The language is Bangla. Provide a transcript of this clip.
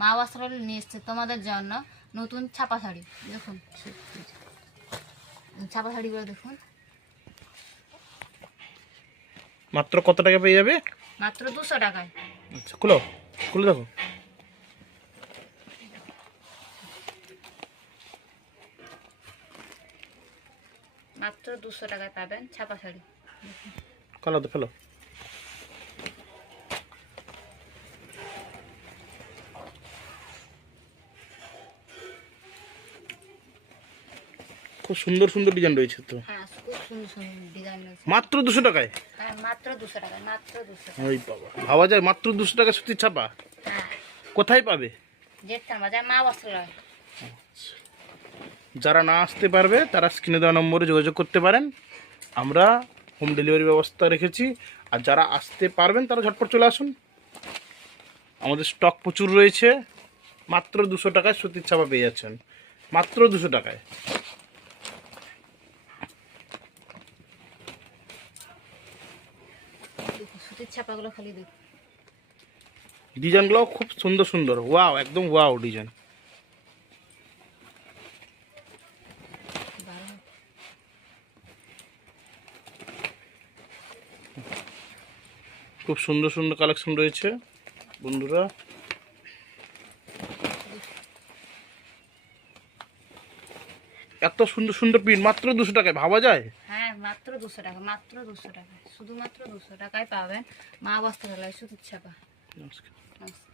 মা বস্ত্রালয় নিয়ে এসছে তোমাদের জন্য নতুন ছাপা শাড়ি। দেখুন ছাপা শাড়িগুলো দেখুন, মাত্র কত টাকা পেয়ে যাবে? মাত্র 200 টাকায়। আচ্ছা, খুলো খুলে দেখো। মাত্র 200 টাকায় পাবেন ছাপা শাড়ি। কালো তো ফেলো। খুব সুন্দর সুন্দর ডিজাইন রয়েছে তো। হ্যাঁ, খুব সুন্দর সুন্দর ডিজাইন রয়েছে। মাত্র 200 টাকায়? হ্যাঁ, মাত্র 200 টাকায়, মাত্র 200 টাকা। ওই বাবা, ভাবা যায় মাত্র 200 টাকা সুতির ছাপা? হ্যাঁ, কোথায় পাবে? জেঠথান বাজার মা বস্ত্রালয়। যারা না আসতে পারবে তারা স্ক্রিনে দেওয়া নম্বরে যোগাযোগ করতে পারেন, আমরা হোম ডেলিভারি ব্যবস্থা রেখেছি। আর যারা আসতে পারবেন তারা ঝটপট চলে আসুন, আমাদের স্টক প্রচুর রয়েছে। মাত্র 200 টাকায় সুতির ছাপা পেয়ে যাচ্ছেন, মাত্র 200 টাকায়। সুতির ছাপাগুলো খালি দেখুন, ডিজাইনগুলোও খুব সুন্দর সুন্দর, ওয়াও, একদম ওয়াও ডিজাইন। খুব সুন্দর সুন্দর কালেকশন রয়েছে বন্ধুরা। এত সুন্দর সুন্দর প্রিন্ট মাত্র 200 টাকায়, ভাবা যায়? হ্যাঁ, মাত্র 200 টাকা, মাত্র 200 টাকা, শুধুমাত্র 200 টাকায় পাবেন মা বস্ত্রালয় সুতির ছাপা। নমস্কার। নমস্কার।